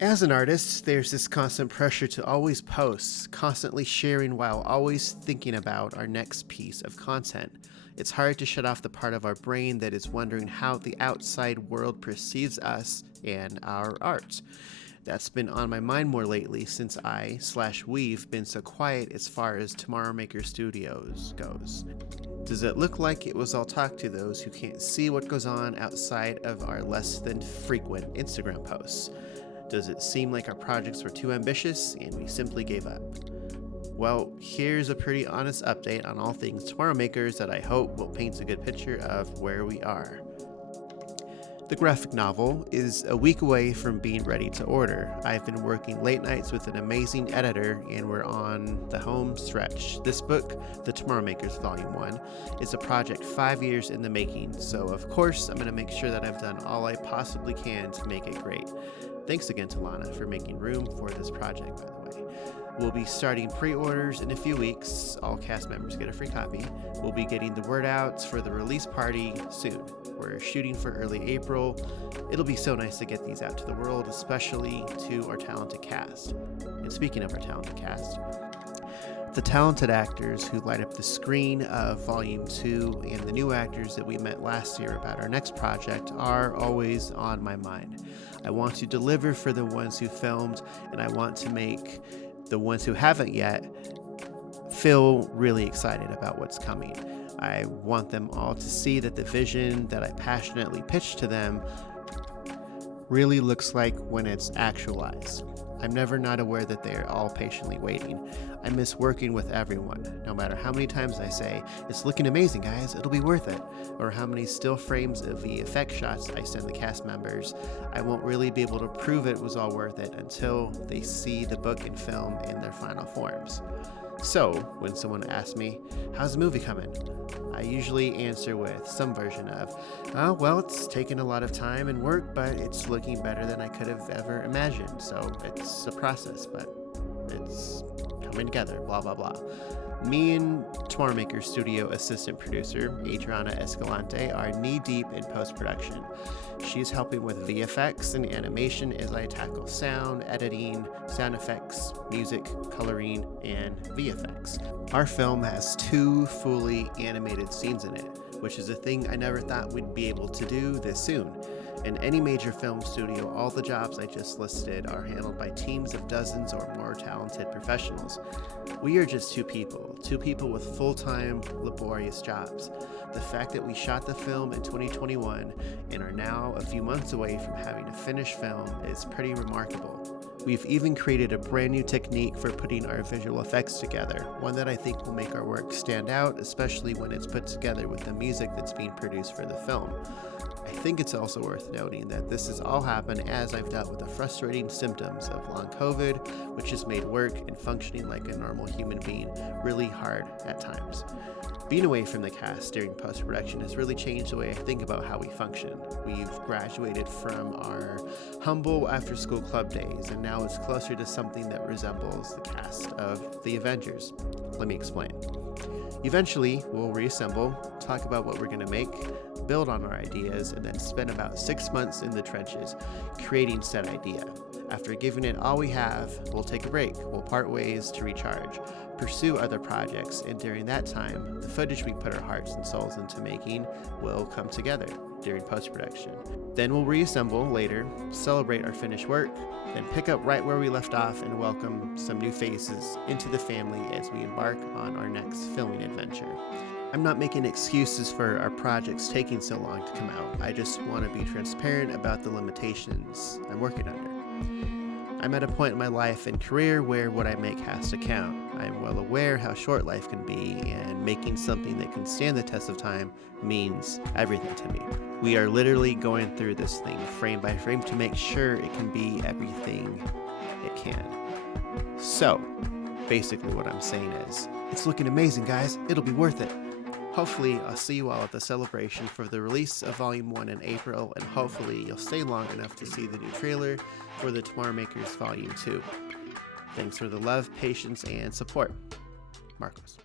As an artist, there's this constant pressure to always post, constantly sharing while always thinking about our next piece of content. It's hard to shut off the part of our brain that is wondering how the outside world perceives us and our art. That's been on my mind more lately since we've been so quiet as far as Tomorrow Maker Studios goes. Does it look like it was all talk to those who can't see what goes on outside of our less than frequent Instagram posts? Does it seem like our projects were too ambitious and we simply gave up? Well, here's a pretty honest update on all things Tomorrow Makers that I hope will paint a good picture of where we are. The graphic novel is a week away from being ready to order. I've been working late nights with an amazing editor and we're on the home stretch. This book, The Tomorrow Makers Volume 1, is a project 5 years in the making, so of course I'm going to make sure that I've done all I possibly can to make it great. Thanks again to Lana for making room for this project, by the way. We'll be starting pre-orders in a few weeks. All cast members get a free copy. We'll be getting the word out for the release party soon. We're shooting for early April. It'll be so nice to get these out to the world, especially to our talented cast. And speaking of our talented cast, the talented actors who light up the screen of Volume 2 and the new actors that we met last year about our next project are always on my mind. I want to deliver for the ones who filmed, and I want to make the ones who haven't yet feel really excited about what's coming. I want them all to see that the vision that I passionately pitched to them really looks like when it's actualized. I'm never not aware that they're all patiently waiting. I miss working with everyone, no matter how many times I say, "It's looking amazing, guys, it'll be worth it," or how many still frames of VFX shots I send the cast members. I won't really be able to prove it was all worth it until they see the book and film in their final forms. So, when someone asks me, "How's the movie coming?" I usually answer with some version of, "Oh, well, it's taken a lot of time and work, but it's looking better than I could have ever imagined. So it's a process, but it's coming together, blah, blah, blah." Me and Tomorrow Maker Studio assistant producer, Adriana Escalante, are knee-deep in post-production. She's helping with VFX and animation as I tackle sound, editing, sound effects, music, coloring, and VFX. Our film has 2 fully animated scenes in it, which is a thing I never thought we'd be able to do this soon. In any major film studio, all the jobs I just listed are handled by teams of dozens or more talented professionals. We are just two people with full-time, laborious jobs. The fact that we shot the film in 2021 and are now a few months away from having a finished film is pretty remarkable. We've even created a brand new technique for putting our visual effects together, one that I think will make our work stand out, especially when it's put together with the music that's being produced for the film. I think it's also worth noting that this has all happened as I've dealt with the frustrating symptoms of long COVID, which has made work and functioning like a normal human being really hard at times. Being away from the cast during post-production has really changed the way I think about how we function. We've graduated from our humble after-school club days, and now it's closer to something that resembles the cast of The Avengers. Let me explain. Eventually, we'll reassemble, talk about what we're going to make, build on our ideas, and then spend about 6 months in the trenches creating said idea. After giving it all we have, we'll take a break, we'll part ways to recharge, pursue other projects, and during that time, the footage we put our hearts and souls into making will come together during post-production. Then we'll reassemble later, celebrate our finished work, then pick up right where we left off and welcome some new faces into the family as we embark on our next filming adventure. I'm not making excuses for our projects taking so long to come out. I just want to be transparent about the limitations I'm working under. I'm at a point in my life and career where what I make has to count. I'm well aware how short life can be, and making something that can stand the test of time means everything to me. We are literally going through this thing frame by frame to make sure it can be everything it can. So, basically what I'm saying is, it's looking amazing, guys. It'll be worth it. Hopefully, I'll see you all at the celebration for the release of Volume 1 in April, and hopefully you'll stay long enough to see the new trailer for the Tomorrow Makers Volume 2. Thanks for the love, patience, and support. Marcos.